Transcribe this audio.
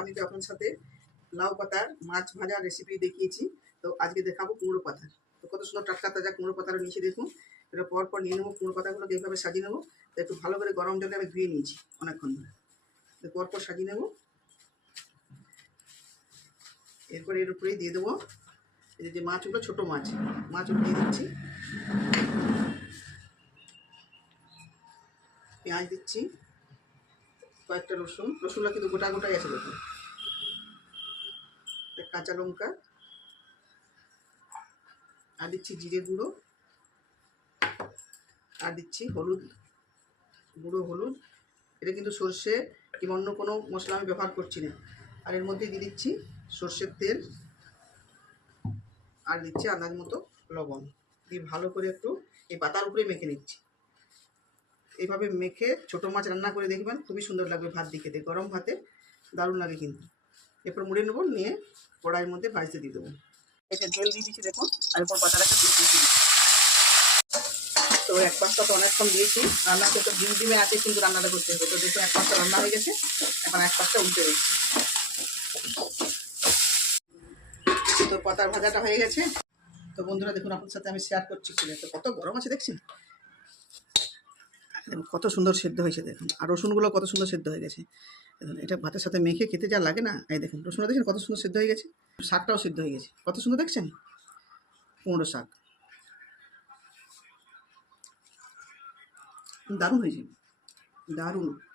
আমি তো আপনার সাথে লাউ পাতার মাছ ভাজার রেসিপি দেখিয়েছি। তো আজকে দেখাবো কুমড়ো পাতার। তো কত সুন্দর টাটকা তাজা কুমড়ো পাতাটা নিচে দেখুন। এটা পরপর নিয়ে নেবো, কুমড়ো পাতাগুলোকে এইভাবে সাজিয়ে নেবো। তো একটু ভালো করে গরম জলে আমি ধুয়ে নিয়েছি অনেকক্ষণ ধরে। তো পরপর সাজিয়ে নেবো। এরপর এর উপরেই দিয়ে দেবো এই যে মাছগুলো, ছোটো মাছগুলো দিয়ে দিচ্ছি। পেঁয়াজ দিচ্ছি, কয়েকটা রসুনটা কিন্তু গোটা গোটাই আছে দেখুন। কাঁচা লঙ্কা, আর দিচ্ছি জিরে গুঁড়ো, আর দিচ্ছি হলুদ। এটা কিন্তু সর্ষে কিংবা অন্য কোনো মশলা আমি ব্যবহার করছি না। আর এর মধ্যে দিয়ে দিচ্ছি সর্ষের তেল, আর দিচ্ছি আন্দাজ মতো লবণ দিয়ে ভালো করে একটু এই পাতার উপরে মেখে নিচ্ছি। এইভাবে মেখে ছোটো মাছ রান্না করে দেখবেন, খুবই সুন্দর লাগবে ভাত দিয়ে খেতে, গরম ভাতে দারুণ লাগে কিন্তু। এরপর মুড়ে নেবো, নিয়ে কড়াইয়ের মধ্যে ভাজতে দিয়ে দেবো। এটা তেল দিয়ে দিচ্ছি দেখুন, আর এরপর পাতাটাকে দিচ্ছি। তো এক পাশটা তো অনেকক্ষণ দিয়েছি রান্না করতে, ডিমে আছে কিন্তু রান্নাটা করতে হবে। তো দেখুন এক পাশটা রান্না হয়ে গেছে, এখন এক পাশটা উল্টে দিচ্ছি। তো পাতার ভাজাটা হয়ে গেছে। তো বন্ধুরা দেখুন, আপনার সাথে আমি শেয়ার করছি খুলে। তো কত গরম আছে দেখছেন, কত সুন্দর সেদ্ধ হয়েছে দেখুন। আর রসুনগুলো কত সুন্দর সেদ্ধ হয়ে গেছে দেখুন। এটা ভাতের সাথে মেখে খেতে যা লাগে না, এই দেখুন রসুনটা দেখছেন কত সুন্দর সেদ্ধ হয়ে গেছে। শাকটাও সেদ্ধ হয়ে গেছে, কত সুন্দর দেখছেন কুমড়ো শাক, দারুণ হয়েছে, দারুণ।